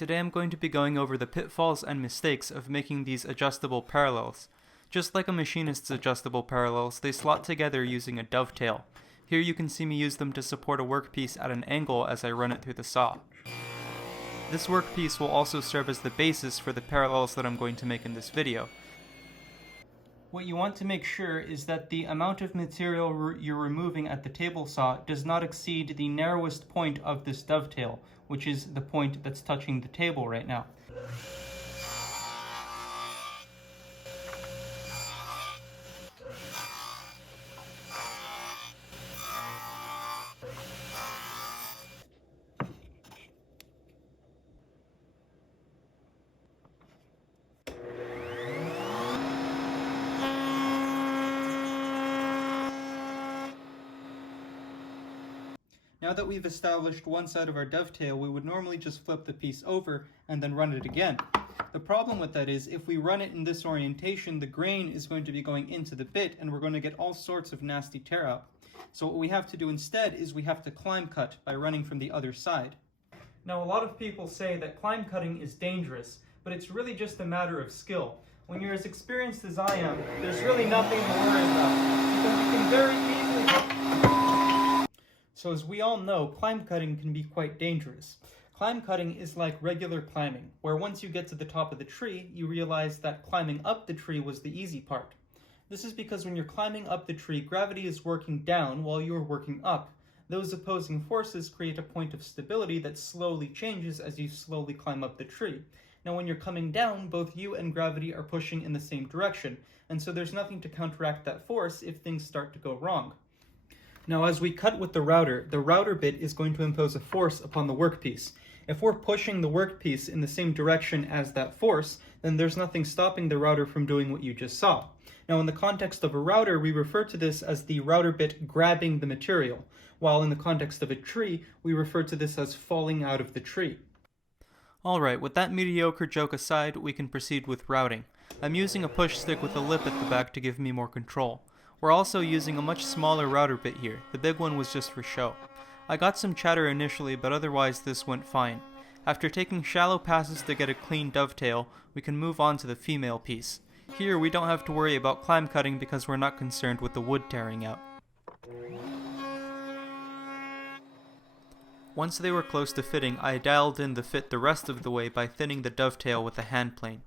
Today I'm going to be going over the pitfalls and mistakes of making these adjustable parallels. Just like a machinist's adjustable parallels, they slot together using a dovetail. Here you can see me use them to support a workpiece at an angle as I run it through the saw. This workpiece will also serve as the basis for the parallels that I'm going to make in this video. What you want to make sure is that the amount of material you're removing at the table saw does not exceed the narrowest point of this dovetail, which is the point that's touching the table right now. Now that we've established one side of our dovetail, we would normally just flip the piece over and then run it again. The problem with that is if we run it in this orientation, the grain is going to be going into the bit and we're going to get all sorts of nasty tear out. So what we have to do instead is we have to climb cut by running from the other side. Now a lot of people say that climb cutting is dangerous, but it's really just a matter of skill. When you're as experienced as I am, there's really nothing to worry about, because you can very easily... So as we all know, climb cutting can be quite dangerous. Climb cutting is like regular climbing, where once you get to the top of the tree, you realize that climbing up the tree was the easy part. This is because when you're climbing up the tree, gravity is working down while you're working up. Those opposing forces create a point of stability that slowly changes as you slowly climb up the tree. Now when you're coming down, both you and gravity are pushing in the same direction, and so there's nothing to counteract that force if things start to go wrong. Now as we cut with the router bit is going to impose a force upon the workpiece. If we're pushing the workpiece in the same direction as that force, then there's nothing stopping the router from doing what you just saw. Now in the context of a router, we refer to this as the router bit grabbing the material, while in the context of a tree, we refer to this as falling out of the tree. Alright, with that mediocre joke aside, we can proceed with routing. I'm using a push stick with a lip at the back to give me more control. We're also using a much smaller router bit here. The big one was just for show. I got some chatter initially, but otherwise this went fine. After taking shallow passes to get a clean dovetail, we can move on to the female piece. Here we don't have to worry about climb cutting because we're not concerned with the wood tearing out. Once they were close to fitting, I dialed in the fit the rest of the way by thinning the dovetail with a hand plane.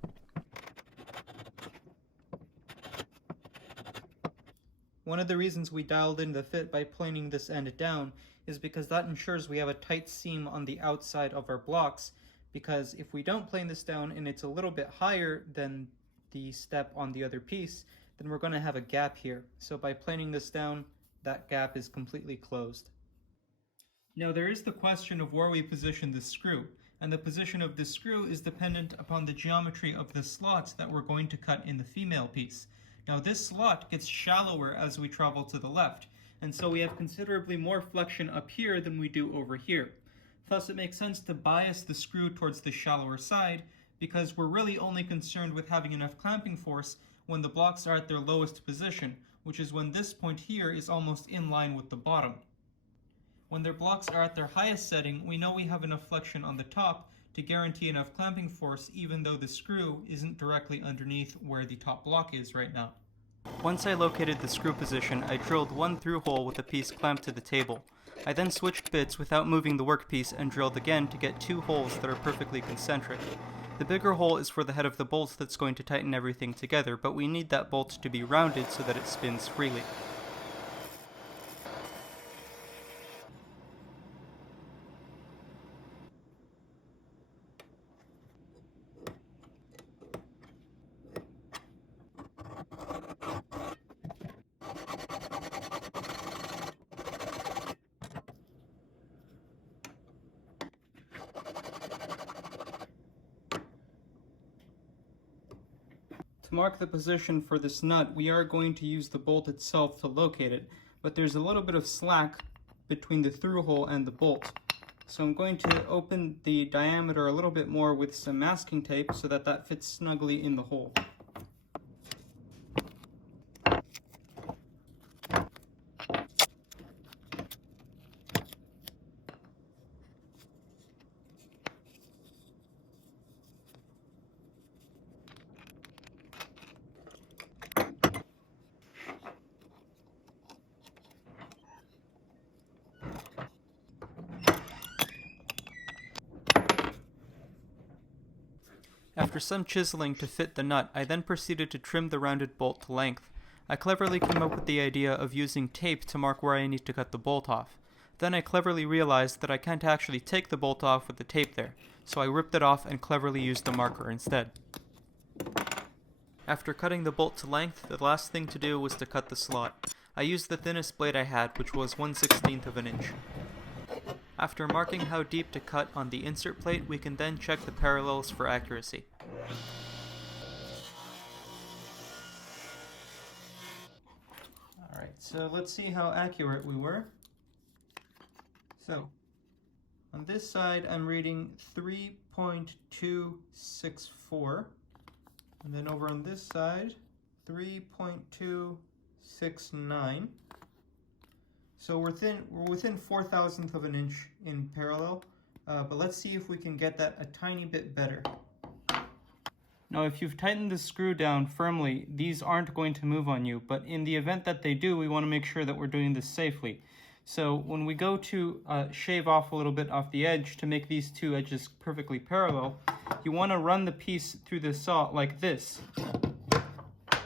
One of the reasons we dialed in the fit by planing this end down is because that ensures we have a tight seam on the outside of our blocks, because if we don't plane this down and it's a little bit higher than the step on the other piece, then we're going to have a gap here. So by planing this down, that gap is completely closed. Now there is the question of where we position the screw, and the position of the screw is dependent upon the geometry of the slots that we're going to cut in the female piece. Now this slot gets shallower as we travel to the left, and so we have considerably more flexion up here than we do over here. Thus it makes sense to bias the screw towards the shallower side, because we're really only concerned with having enough clamping force when the blocks are at their lowest position, which is when this point here is almost in line with the bottom. When their blocks are at their highest setting, we know we have enough flexion on the top to guarantee enough clamping force even though the screw isn't directly underneath where the top block is right now. Once I located the screw position, I drilled one through hole with a piece clamped to the table. I then switched bits without moving the workpiece and drilled again to get two holes that are perfectly concentric. The bigger hole is for the head of the bolt that's going to tighten everything together, but we need that bolt to be rounded so that it spins freely. To mark the position for this nut, we are going to use the bolt itself to locate it, but there's a little bit of slack between the through hole and the bolt. So I'm going to open the diameter a little bit more with some masking tape so that that fits snugly in the hole. After some chiseling to fit the nut, I then proceeded to trim the rounded bolt to length. I cleverly came up with the idea of using tape to mark where I need to cut the bolt off. Then I cleverly realized that I can't actually take the bolt off with the tape there, so I ripped it off and cleverly used the marker instead. After cutting the bolt to length, the last thing to do was to cut the slot. I used the thinnest blade I had, which was 1/16 of an inch. After marking how deep to cut on the insert plate, we can then check the parallels for accuracy. Alright, so let's see how accurate we were. So, on this side I'm reading 3.264, and then over on this side 3.269. So we're within 4/1000th of an inch in parallel, but let's see if we can get that a tiny bit better. Now if you've tightened the screw down firmly, these aren't going to move on you, but in the event that they do, we want to make sure that we're doing this safely. So when we go to shave off a little bit off the edge to make these two edges perfectly parallel, you want to run the piece through the saw like this.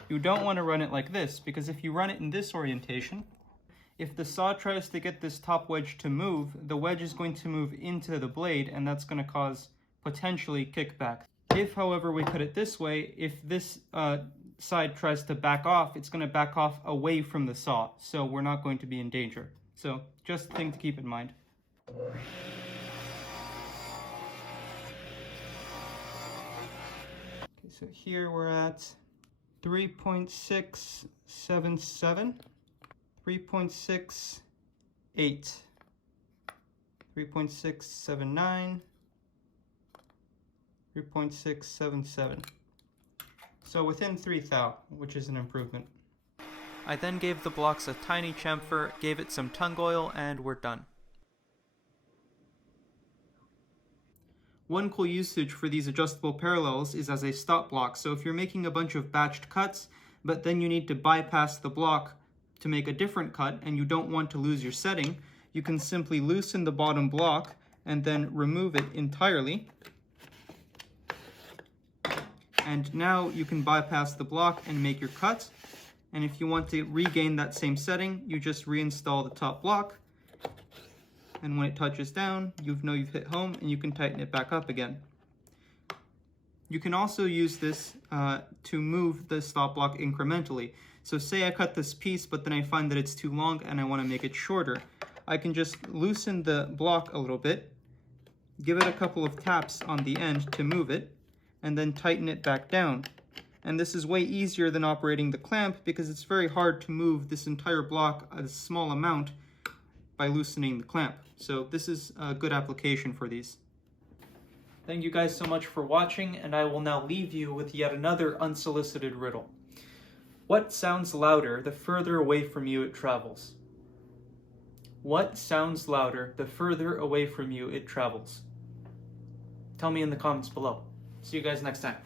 You don't want to run it like this, because if you run it in this orientation, if the saw tries to get this top wedge to move, the wedge is going to move into the blade, and that's going to cause potentially kickback. If, however, we cut it this way, if this side tries to back off, it's going to back off away from the saw, so we're not going to be in danger. So, just a thing to keep in mind. Okay, so here we're at 3.677. 3.68, 3.679, 3.677. So within 3 thou, which is an improvement. I then gave the blocks a tiny chamfer, gave it some tung oil, and we're done. One cool usage for these adjustable parallels is as a stop block. So if you're making a bunch of batched cuts, but then you need to bypass the block to make a different cut and you don't want to lose your setting, you can simply loosen the bottom block and then remove it entirely. And now you can bypass the block and make your cut. And if you want to regain that same setting, you just reinstall the top block. And when it touches down, you know you've hit home and you can tighten it back up again. You can also use this to move the stop block incrementally. So say I cut this piece, but then I find that it's too long and I want to make it shorter. I can just loosen the block a little bit, give it a couple of taps on the end to move it, and then tighten it back down. And this is way easier than operating the clamp because it's very hard to move this entire block a small amount by loosening the clamp. So this is a good application for these. Thank you guys so much for watching, and I will now leave you with yet another unsolicited riddle. What sounds louder the further away from you it travels? What sounds louder the further away from you it travels? Tell me in the comments below. See you guys next time.